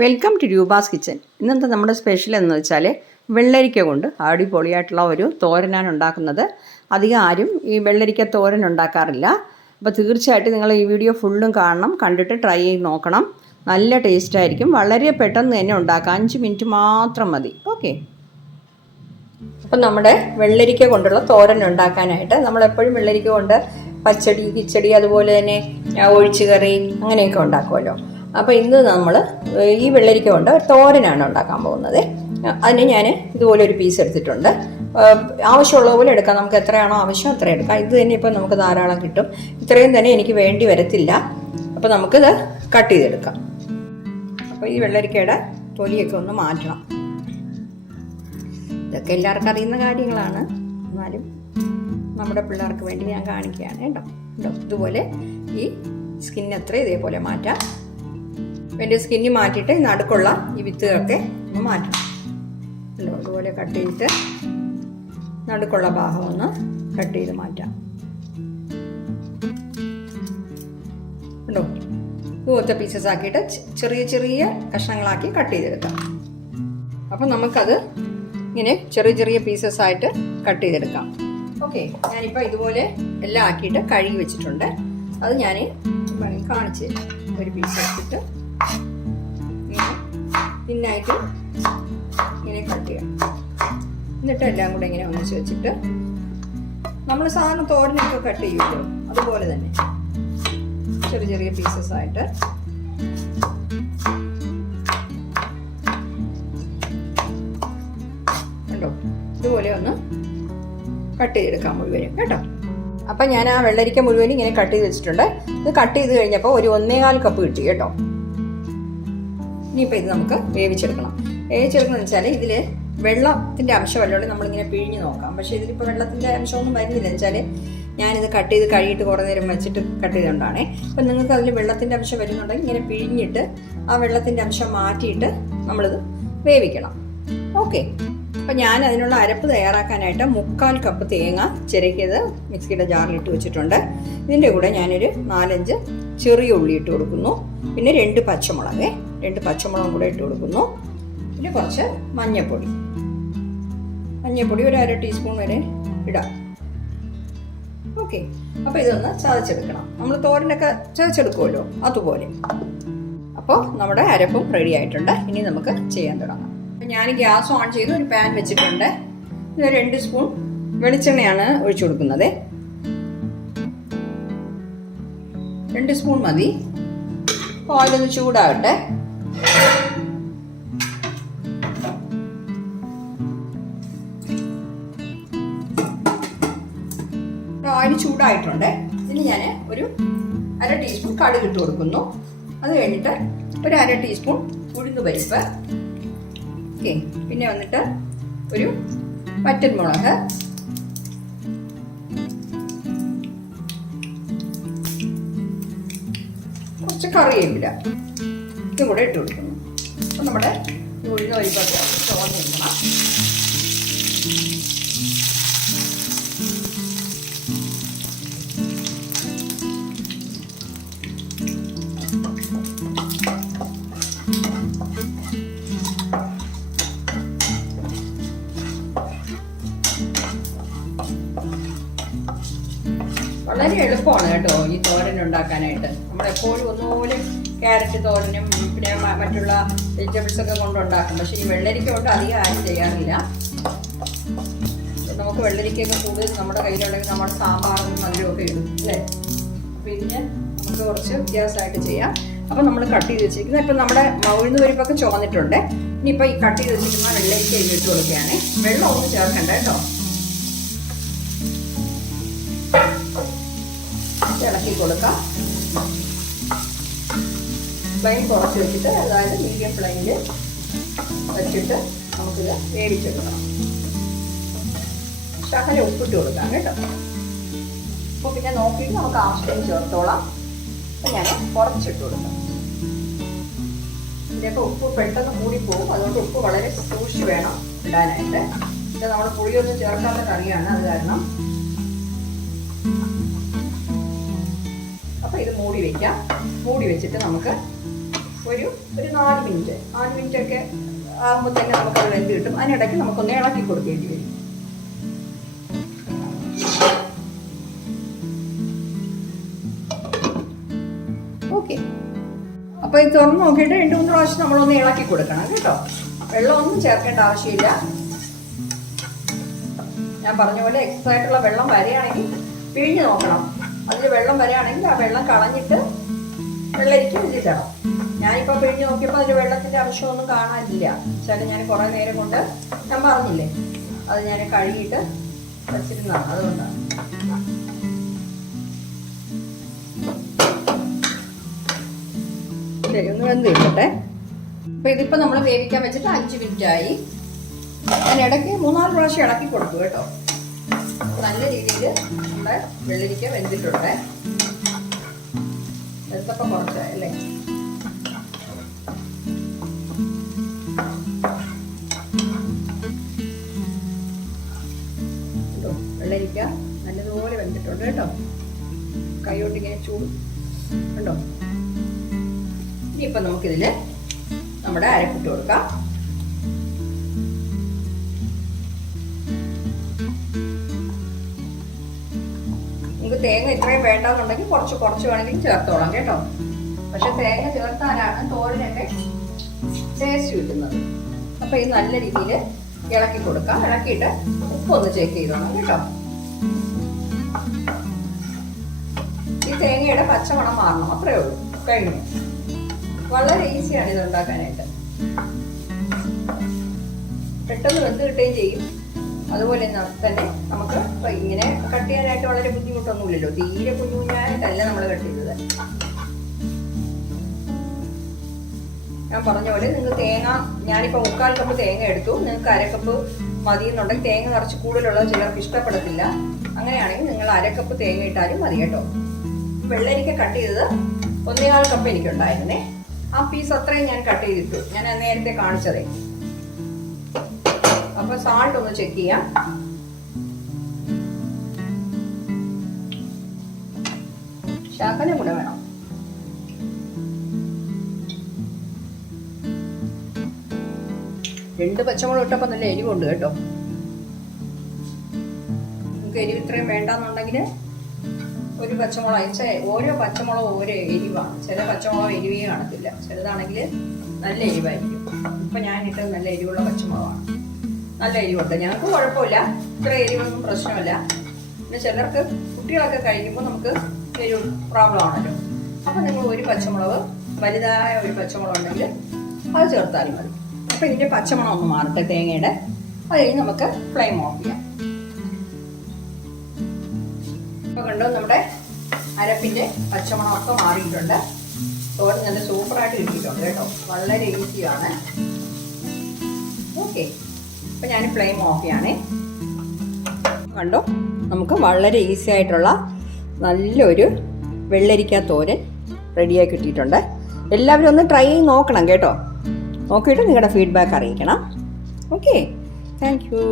Welcome to Roopa's kitchen. ഇന്നത്തെ നമ്മുടെ special എന്ന് വെച്ചാൽ വെള്ളരിക്ക കൊണ്ട് അടിപൊളിയായിട്ടുള്ള ഒരു തോരനാണ് ഉണ്ടാക്കുന്നത്. അധികം ആരും ഈ വെള്ളരിക്ക തോരൻ ഉണ്ടാക്കാറില്ല. അപ്പോൾ തീർച്ചയായിട്ടും നിങ്ങൾ ഈ വീഡിയോ ഫുള്ളും കാണണം, കണ്ടിട്ട് ട്രൈ ചെയ്ത് നോക്കണം. നല്ല ടേസ്റ്റ് ആയിരിക്കും. വളരെ പെട്ടെന്ന് തന്നെ ഉണ്ടാക്കാം, 5 മിനിറ്റ് മാത്രം മതി. ഓക്കെ, അപ്പം നമ്മുടെ വെള്ളരിക്ക കൊണ്ടുള്ള തോരൻ ഉണ്ടാക്കാനായിട്ട് നമ്മളെപ്പോഴും വെള്ളരിക്ക കൊണ്ട് പച്ചടി, കിച്ചടി, അതുപോലെ തന്നെ ഒഴിച്ചുകറി അങ്ങനെയൊക്കെ ഉണ്ടാക്കുമല്ലോ. അപ്പോൾ ഇന്ന് നമ്മൾ ഈ വെള്ളരിക്ക കൊണ്ട് തോരനാണ് ഉണ്ടാക്കാൻ പോകുന്നത്. അതിന് ഞാൻ ഇതുപോലെ ഒരു പീസ് എടുത്തിട്ടുണ്ട്. ആവശ്യമുള്ള പോലെ എടുക്കാം, നമുക്ക് എത്രയാണോ ആവശ്യം അത്ര എടുക്കാം. ഇത് തന്നെ ഇപ്പം നമുക്ക് ധാരാളം കിട്ടും. ഇത്രയും തന്നെ എനിക്ക് വേണ്ടി വരത്തില്ല. അപ്പോൾ നമുക്കിത് കട്ട് ചെയ്തെടുക്കാം. അപ്പോൾ ഈ വെള്ളരിക്കയുടെ തൊലിയൊക്കെ ഒന്ന് മാറ്റണം. ഇതൊക്കെ എല്ലാവർക്കും അറിയുന്ന കാര്യങ്ങളാണ്, എന്നാലും നമ്മുടെ പിള്ളേർക്ക് വേണ്ടി ഞാൻ കാണിക്കുകയാണ് കേട്ടോ. ഇതുപോലെ ഈ സ്കിന്നത്ര ഇതേപോലെ മാറ്റാം. അതിൻ്റെ സ്കിന്നി മാറ്റിയിട്ട് നടുക്കുള്ള ഈ വിത്തുകളൊക്കെ ഒന്ന് മാറ്റണം. ഇതുപോലെ കട്ട് ചെയ്തിട്ട് നടുക്കുള്ള ഭാഗം ഒന്ന് കട്ട് ചെയ്ത് മാറ്റാം. ഉണ്ടോ? ഇതുപോലത്തെ പീസസ് ആക്കിയിട്ട് ചെറിയ ചെറിയ കഷ്ണങ്ങളാക്കി കട്ട് ചെയ്തെടുക്കാം. അപ്പം നമുക്കത് ഇങ്ങനെ ചെറിയ ചെറിയ പീസസ് ആയിട്ട് കട്ട് ചെയ്തെടുക്കാം. ഓക്കെ, ഞാനിപ്പോൾ ഇതുപോലെ എല്ലാം ആക്കിയിട്ട് കഴുകി വെച്ചിട്ടുണ്ട്. അത് ഞാൻ കാണിച്ച് തരാം. ഒരു പീസ് എടുത്തിട്ട് പിന്നായിട്ട് ഇങ്ങനെ കട്ട് ചെയ്യാം. എന്നിട്ട് എല്ലാം കൂടെ ഇങ്ങനെ ഒന്നിച്ച് വെച്ചിട്ട് നമ്മൾ സാധാരണ തോരനൊക്കെ കട്ട് ചെയ്യുമല്ലോ, അതുപോലെ തന്നെ ചെറിയ ചെറിയ പീസസ് ആയിട്ട് കണ്ടോ, ഇതുപോലെ ഒന്ന് കട്ട് ചെയ്തെടുക്കാം മുഴുവനും കേട്ടോ. അപ്പം ഞാൻ ആ വെള്ളരിക്ക മുഴുവനും ഇങ്ങനെ കട്ട് ചെയ്ത് വെച്ചിട്ടുണ്ട്. ഇത് കട്ട് ചെയ്ത് കഴിഞ്ഞപ്പോൾ ഒരു 1.25 കപ്പ് കിട്ടി കേട്ടോ. ഇനിയിപ്പോൾ ഇത് നമുക്ക് വേവിച്ചെടുക്കണം. വേവിച്ചെടുക്കണം എന്ന് വെച്ചാൽ ഇതിൽ വെള്ളത്തിൻ്റെ അംശമല്ലോടെ നമ്മളിങ്ങനെ പിഴിഞ്ഞ് നോക്കാം. പക്ഷേ ഇതിലിപ്പോൾ വെള്ളത്തിൻ്റെ അംശമൊന്നും വരുന്നില്ല. എന്ന് വെച്ചാൽ ഞാനിത് കട്ട് ചെയ്ത് കഴുകിയിട്ട് കുറേ നേരം വെച്ചിട്ട് കട്ട് ചെയ്തുകൊണ്ടാണേ. അപ്പം നിങ്ങൾക്ക് അതിൽ വെള്ളത്തിൻ്റെ അംശം വരുന്നുണ്ടെങ്കിൽ ഇങ്ങനെ പിഴിഞ്ഞിട്ട് ആ വെള്ളത്തിൻ്റെ അംശം മാറ്റിയിട്ട് നമ്മളിത് വേവിക്കണം. ഓക്കെ, അപ്പം ഞാൻ അതിനുള്ള അരപ്പ് തയ്യാറാക്കാനായിട്ട് 3/4 കപ്പ് തേങ്ങ ചിരകിയത് മിക്സിയുടെ ജാറിലിട്ട് വെച്ചിട്ടുണ്ട്. ഇതിൻ്റെ കൂടെ ഞാനൊരു 4-5 ചെറിയ ഉള്ളി ഇട്ട് കൊടുക്കുന്നു. പിന്നെ 2 പച്ചമുളകും കൂടെ ഇട്ട് കൊടുക്കുന്നു. പിന്നെ കുറച്ച് മഞ്ഞൾപ്പൊടി ഒരു 1/2 ടീസ്പൂൺ വരെ ഇടാം. ഓക്കെ, അപ്പോൾ ഇതൊന്ന് ചതച്ചെടുക്കണം. നമ്മൾ തോരനൊക്കെ ചതച്ചെടുക്കുമല്ലോ, അതുപോലെ. അപ്പോൾ നമ്മുടെ അരപ്പും റെഡി ആയിട്ടുണ്ട്. ഇനി നമുക്ക് ചെയ്യാൻ തുടങ്ങാം. ഞാൻ ഗ്യാസ് ഓൺ ചെയ്ത് ഒരു പാൻ വെച്ചിട്ടുണ്ട്. ഇത് 2 സ്പൂൺ വെളിച്ചെണ്ണയാണ് ഒഴിച്ചു കൊടുക്കുന്നത്. 2 സ്പൂൺ മതി. ഓയിലൊന്ന് ചൂടാവട്ടെ. ഓയിൽ ചൂടായിട്ടുണ്ട്. ഇനി ഞാൻ ഒരു 1/2 ടീസ്പൂൺ കടുക് ഇട്ട് കൊടുക്കുന്നു. അത് കഴിഞ്ഞിട്ട് ഒരു 1/2 ടീസ്പൂൺ ഉഴുന്ന് പരിപ്പ്. ഓക്കെ, പിന്നെ വന്നിട്ട് ഒരു വറ്റൽമുളക്, കുറച്ച് കറിവേപ്പില ഇതും കൂടെ ഇട്ട് കൊടുക്കുന്നു. അപ്പം നമ്മുടെ ഉഴുന്ന് പരിപ്പൊക്കെ ചോന്നിരിക്കണം. വളരെ എളുപ്പമാണ് കേട്ടോ ഈ തോരൻ ഉണ്ടാക്കാനായിട്ട്. നമ്മളെപ്പോഴും ഒന്നുപോലെ ക്യാരറ്റ് തോരനും പിന്നെ മറ്റുള്ള വെജിറ്റബിൾസ് ഒക്കെ കൊണ്ടുണ്ടാക്കും. പക്ഷേ ഈ വെള്ളരിക്ക കൊണ്ട് അധികം ആരും ചെയ്യാറില്ല. നമുക്ക് വെള്ളരിക്കൊക്കെ കൂടുതൽ നമ്മുടെ കയ്യിലുണ്ടെങ്കിൽ നമ്മുടെ സാമ്പാറും മധുരമൊക്കെ ഇടും അല്ലേ. അപ്പോൾ ഇതിന് നമുക്ക് കുറച്ച് വ്യത്യാസമായിട്ട് ചെയ്യാം. അപ്പം നമ്മൾ കട്ട് ചെയ്ത് വെച്ചിരിക്കുന്നത് ഇപ്പം നമ്മുടെ ഉഴുന്ന് പരിപ്പൊക്കെ ചുവന്നിട്ടുണ്ട്. ഇനിയിപ്പോൾ ഈ കട്ട് ചെയ്ത് വെച്ചിരിക്കുന്ന വെള്ളരിക്ക ഇട്ട് കൊടുക്കുകയാണ്. വെള്ളം ഒന്നും ചേർക്കണ്ട കേട്ടോ. ഇളക്കി കൊടുക്കാം. ഫ്ലെയിം കുറച്ച് വെച്ചിട്ട്, അതായത് മീഡിയം ഫ്ലെയിമിൽ വെച്ചിട്ട് നമുക്കിത് വേവിച്ചെടുക്കണം. ശകലം ഉപ്പിട്ട് കൊടുക്കാം കേട്ടോ. അപ്പോൾ പിന്നെ നോക്കിയിട്ട് നമുക്ക് ആവശ്യത്തിന് ചേർത്തോളാം. അപ്പം ഞാൻ കുറച്ചിട്ട് കൊടുക്കാം. ഇതിപ്പോൾ ഉപ്പ് പെട്ടെന്ന് കൂടിപ്പോകും, അതുകൊണ്ട് ഉപ്പ് വളരെ സൂക്ഷിച്ച് വേണം ഇടാനായിട്ട്. ഇത് നമ്മൾ പുളിയൊന്നും ചേർക്കാത്ത കറിയാണ്, അത് കാരണം. അപ്പോൾ ഇത് മൂടി വയ്ക്കാം. മൂടി വെച്ചിട്ട് നമുക്ക് ഒരു 4 മിനിറ്റ് ഒക്കെ ആകുമ്പോൾ തന്നെ നമുക്കത് വെന്ത് കിട്ടും. അതിനിടയ്ക്ക് നമുക്കൊന്ന് ഇളക്കി കൊടുക്കേണ്ടി വരും. ഓക്കെ, അപ്പോൾ ഇത് തുറന്ന് നോക്കിയിട്ട് 2-3 പ്രാവശ്യം നമ്മളൊന്ന് ഇളക്കി കൊടുക്കണം കേട്ടോ. വെള്ളമൊന്നും ചേർക്കേണ്ട ആവശ്യമില്ല. ഞാൻ പറഞ്ഞ പോലെ എക്സ്ട്രാ ആയിട്ടുള്ള വെള്ളം വരികയാണെങ്കിൽ പിഴിഞ്ഞ് നോക്കണം. അതിൽ വെള്ളം വരികയാണെങ്കിൽ ആ വെള്ളം കളഞ്ഞിട്ട് വെള്ളരിക്ക വെച്ചിട്ടാണ്. ഞാനിപ്പോൾ പിഴിഞ്ഞ് നോക്കിയപ്പോൾ അതിൽ വെള്ളത്തിൻ്റെ അംശമൊന്നും കാണാനില്ല. വെച്ചാൽ ഞാൻ കുറേ നേരം കൊണ്ട് ഞാൻ പറഞ്ഞില്ലേ അത് ഞാൻ കഴുകിയിട്ട് വെച്ചിരുന്നതാണ്, അതുകൊണ്ടാണ്. ശരി, ഒന്ന് വെന്ത് കിട്ടട്ടെ. അപ്പോൾ ഇതിപ്പോൾ നമ്മൾ വേവിക്കാൻ വെച്ചിട്ട് 5 മിനിറ്റ് ആയി. അതിനിടയ്ക്ക് 3-4 പ്രാവശ്യം ഇളക്കി കൊടുക്കും കേട്ടോ. നല്ല രീതിയിൽ നമ്മുടെ വെള്ളരിക്ക വെന്തിട്ടുണ്ട്. വെന്തപ്പം കുറച്ചല്ലേ. വെള്ളരിക്ക നല്ലതുപോലെ വെന്തിട്ടുണ്ട് കേട്ടോ. കൈകൊണ്ട് ഇങ്ങനെ ചൂട് ഉണ്ടോ. ഇനിയിപ്പോൾ നമുക്കിതിൽ നമ്മുടെ അരപ്പിട്ട് കൊടുക്കാം. നിങ്ങൾക്ക് തേങ്ങ ഇത്രയും വേണ്ടെന്നുണ്ടെങ്കിൽ കുറച്ച് വേണമെങ്കിൽ ചേർത്തോളാം കേട്ടോ. പക്ഷെ തേങ്ങ ചേർത്താലാണ് തോരനൊക്കെ ടേസ്റ്റ് കിട്ടുന്നത്. അപ്പോൾ ഇത് നല്ല രീതിയിൽ ഇളക്കി കൊടുക്കാം. ഇളക്കിയിട്ട് ഉപ്പൊന്ന് ചെക്ക് ചെയ്തോണം കേട്ടോ. ഈ തേങ്ങയുടെ പച്ചമണം മാറണം, അത്രയേ ഉള്ളൂ. കഴിഞ്ഞു. വളരെ ഈസിയാണ് ഇത് ഉണ്ടാക്കാനായിട്ട്. പെട്ടെന്ന് വെന്ത് കിട്ടുകയും ചെയ്യും. അതുപോലെ തന്നെ നമുക്ക് ഇങ്ങനെ കട്ട് ചെയ്യാനായിട്ട് വളരെ ബുദ്ധിമുട്ടൊന്നുമില്ലല്ലോ. തീരെ കുഞ്ഞായിട്ടല്ല നമ്മൾ കട്ട് ചെയ്തത്. ഞാൻ പറഞ്ഞ പോലെ നിങ്ങൾക്ക് തേങ്ങ, ഞാനിപ്പോൾ 3/4 കപ്പ് തേങ്ങ എടുത്തു. നിങ്ങൾക്ക് 1/2 കപ്പ് മതി എന്നുണ്ടെങ്കിൽ, തേങ്ങ നിറച്ച് കൂടുതലുള്ളത് ചിലർക്ക് ഇഷ്ടപ്പെടത്തില്ല. അങ്ങനെയാണെങ്കിൽ നിങ്ങൾ 1/2 കപ്പ് തേങ്ങ ഇട്ടാലും മതി കേട്ടോ. വെള്ളരിക്ക കട്ട് ചെയ്തത് 1/4 കപ്പ് എനിക്കുണ്ടായിരുന്നേ. ആ പീസ് അത്രയും ഞാൻ കട്ട് ചെയ്തിട്ടു. ഞാൻ നേരത്തെ കാണിച്ചതേ. അപ്പോൾ സാൾട്ട് ഒന്ന് ചെക്ക് ചെയ്യാം. ശകലം കൂടെ വേണം. രണ്ട് പച്ചമുളക് ഇട്ടപ്പോൾ നല്ല എരിവുണ്ട് കേട്ടോ. നിങ്ങൾക്ക് എരിവ് ഇത്രയും വേണ്ടെന്നുണ്ടെങ്കിൽ ഒരു പച്ചമുളക് അയച്ചാൽ, ഓരോ പച്ചമുളക് ഓരോ എരിവാണ്. ചില പച്ചമുളക് എരിവേ കാണത്തില്ല, ചിലതാണെങ്കിൽ നല്ല എരിവായിരിക്കും. ഇപ്പം ഞാനിട്ടത് നല്ല എരിവുള്ള പച്ചമുളകാണ്. നല്ല എരിവുണ്ട്. ഞങ്ങൾക്ക് കുഴപ്പമില്ല, ഇത്ര എരിവൊന്നും പ്രശ്നമില്ല. പിന്നെ ചിലർക്ക്, കുട്ടികളൊക്കെ കഴിക്കുമ്പോൾ നമുക്ക് എരിവ് പ്രോബ്ലം ആണല്ലോ. അപ്പോൾ നിങ്ങൾ ഒരു പച്ചമുളക്, വലുതായ ഒരു പച്ചമുളക് ഉണ്ടെങ്കിൽ അത് ചേർത്താലും മതി. അപ്പോൾ ഇതിൻ്റെ പച്ചമണം ഒന്ന് മാറട്ടെ തേങ്ങയുടെ. അത് കഴിഞ്ഞ് നമുക്ക് ഫ്ലെയിം ഓഫ് ചെയ്യാം. ഇപ്പോൾ കണ്ടോ, നമ്മുടെ അരപ്പിൻ്റെ പച്ചമണമൊക്കെ മാറിയിട്ടുണ്ട്. തോരൻ നല്ല സൂപ്പറായിട്ട് കിട്ടിയിട്ടുണ്ട് കേട്ടോ. വളരെ ഈസിയാണ്. ഓക്കെ, അപ്പോൾ ഞാൻ ഫ്ലെയിം ഓഫ് ചെയ്യണേ. കണ്ടോ, നമുക്ക് വളരെ ഈസി ആയിട്ടുള്ള നല്ലൊരു വെള്ളരിക്ക തോരൻ റെഡിയായി കിട്ടിയിട്ടുണ്ട്. എല്ലാവരും ഒന്ന് ട്രൈ ചെയ്ത് നോക്കണം കേട്ടോ. നോക്കിയിട്ട് നിങ്ങളുടെ ഫീഡ്ബാക്ക് അറിയിക്കണം. Okay, thank you.